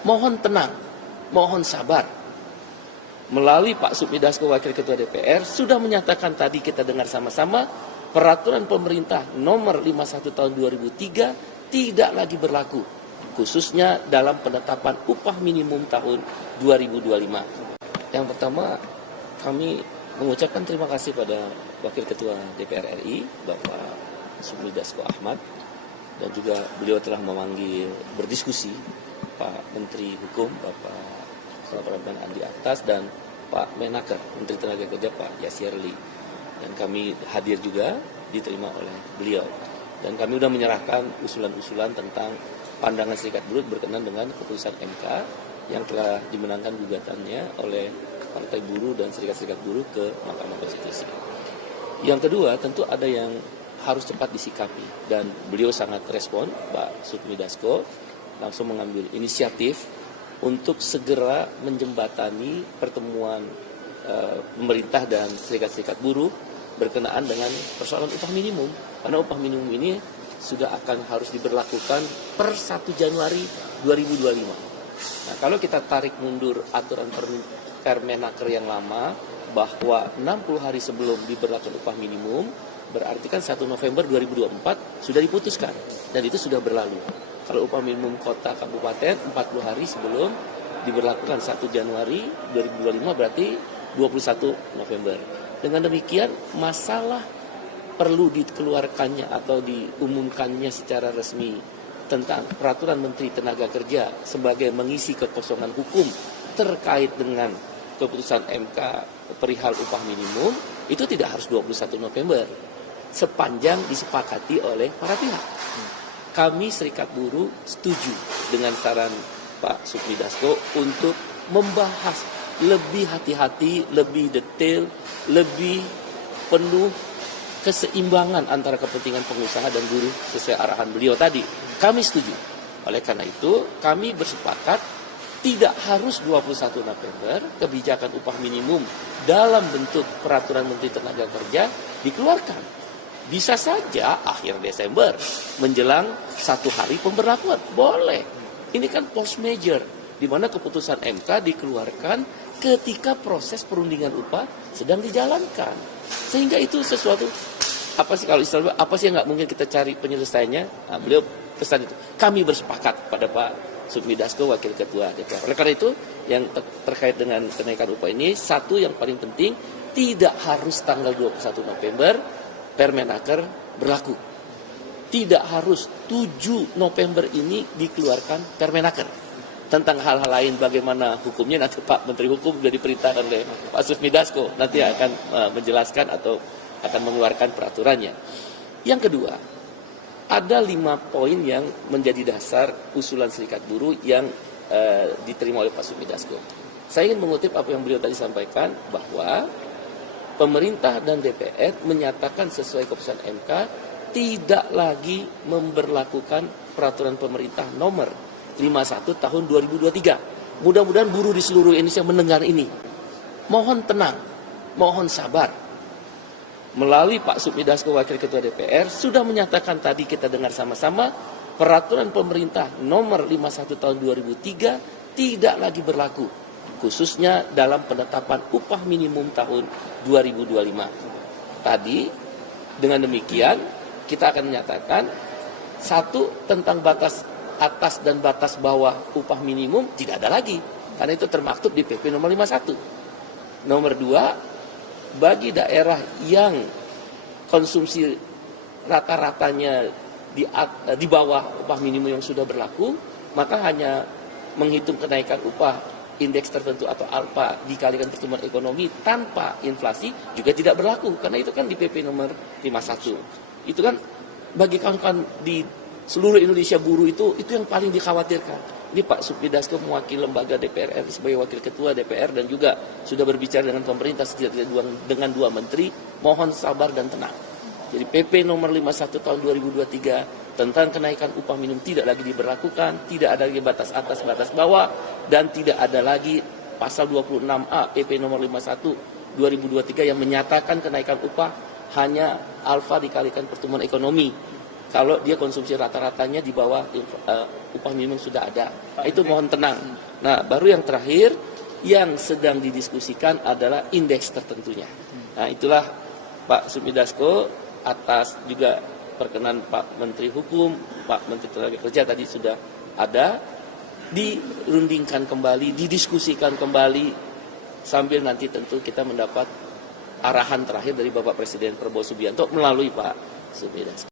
Mohon tenang, mohon sabar. Melalui Pak Supmi Dasko, Wakil Ketua DPR, sudah menyatakan tadi kita dengar sama-sama, peraturan pemerintah nomor 51 tahun 2003 tidak lagi berlaku, khususnya dalam penetapan upah minimum tahun 2025. Yang pertama, kami mengucapkan terima kasih pada Wakil Ketua DPR RI, Bapak Supmi Dasko Ahmad, dan juga beliau telah memanggil berdiskusi Pak Menteri Hukum, Bapak Pradman Andi Aktas, dan Pak Menaker, Menteri Tenaga Kerja Pak Yasirli. Dan kami hadir juga, diterima oleh beliau. Dan kami sudah menyerahkan usulan-usulan tentang pandangan serikat buruh berkenan dengan keputusan MK yang telah dimenangkan gugatannya oleh Partai Buruh dan serikat-serikat buruh ke Mahkamah Konstitusi. Yang kedua, tentu ada yang harus cepat disikapi. Dan beliau sangat respon, Pak Supmi Dasko, langsung mengambil inisiatif untuk segera menjembatani pertemuan pemerintah dan serikat-serikat buruh berkenaan dengan persoalan upah minimum. Karena upah minimum ini sudah akan harus diberlakukan per 1 Januari 2025. Nah, kalau kita tarik mundur aturan Permenaker yang lama bahwa 60 hari sebelum diberlakukan upah minimum, berarti kan 1 November 2024 sudah diputuskan dan itu sudah berlalu. Kalau upah minimum kota kabupaten 40 hari sebelum diberlakukan 1 Januari 2025 berarti 21 November. Dengan demikian masalah perlu dikeluarkannya atau diumumkannya secara resmi tentang peraturan Menteri Tenaga Kerja sebagai mengisi kekosongan hukum terkait dengan keputusan MK perihal upah minimum itu tidak harus 21 November sepanjang disepakati oleh para pihak. Kami Serikat Buruh setuju dengan saran Pak Supmi Dasko untuk membahas lebih hati-hati, lebih detail, lebih penuh keseimbangan antara kepentingan pengusaha dan buruh sesuai arahan beliau tadi. Kami setuju. Oleh karena itu, kami bersepakat tidak harus 21 November kebijakan upah minimum dalam bentuk peraturan Menteri Tenaga Kerja dikeluarkan. Bisa saja akhir Desember menjelang 1 hari pemberlakuan. Boleh. Ini kan post major, di mana keputusan MK dikeluarkan ketika proses perundingan upah sedang dijalankan. Sehingga itu sesuatu, apa sih kalau istilah, apa sih yang nggak mungkin kita cari penyelesaiannya? Nah, beliau pesan itu. Kami bersepakat pada Pak Supmi Dasko, Wakil Ketua DPR. Oleh karena itu, yang terkait dengan kenaikan upah ini, satu yang paling penting, tidak harus tanggal 21 November Permenaker berlaku. Tidak harus 7 November ini dikeluarkan Permenaker. Tentang hal-hal lain bagaimana hukumnya nanti Pak Menteri Hukum sudah diperintahkan oleh Pak Supmi Dasko. Nanti akan menjelaskan atau akan mengeluarkan peraturannya. Yang kedua, ada 5 poin yang menjadi dasar usulan serikat buruh yang diterima oleh Pak Supmi Dasko. Saya ingin mengutip apa yang beliau tadi sampaikan bahwa pemerintah dan DPR menyatakan sesuai keputusan MK tidak lagi memberlakukan peraturan pemerintah nomor 51 tahun 2023. Mudah-mudahan buruh di seluruh Indonesia mendengar ini. Mohon tenang, mohon sabar. Melalui Pak Supmi Dasko, Wakil Ketua DPR, sudah menyatakan tadi kita dengar sama-sama, peraturan pemerintah nomor 51 tahun 2003 tidak lagi berlaku, khususnya dalam penetapan upah minimum tahun 2025. Tadi, dengan demikian, kita akan menyatakan, satu, tentang batas atas dan batas bawah upah minimum tidak ada lagi, karena itu termaktub di PP nomor 51. Nomor 2, bagi daerah yang konsumsi rata-ratanya di bawah upah minimum yang sudah berlaku, maka hanya menghitung kenaikan upah indeks tertentu atau alfa dikalikan pertumbuhan ekonomi tanpa inflasi juga tidak berlaku, karena itu kan di PP nomor 51. Itu kan bagi kawan-kawan di seluruh Indonesia buruh itu yang paling dikhawatirkan. Ini Pak Supmi Dasko mewakili lembaga DPR RI sebagai Wakil Ketua DPR dan juga sudah berbicara dengan pemerintah setidaknya dengan 2 menteri. Mohon sabar dan tenang. Jadi PP nomor 51 tahun 2023 tentang kenaikan upah minimum tidak lagi diberlakukan, tidak ada lagi batas atas, batas bawah, dan tidak ada lagi pasal 26A PP nomor 51 2023 yang menyatakan kenaikan upah hanya alfa dikalikan pertumbuhan ekonomi. kalau dia konsumsi rata-ratanya di bawah upah minimum sudah ada. Itu mohon tenang. Nah, baru yang terakhir yang sedang didiskusikan adalah indeks tertentunya. Nah, itulah Pak Sumidasko atas juga perkenan Pak Menteri Hukum, Pak Menteri Tenaga Kerja tadi sudah ada, dirundingkan kembali, didiskusikan kembali, sambil nanti tentu kita mendapat arahan terakhir dari Bapak Presiden Prabowo Subianto melalui Pak Sumidasko.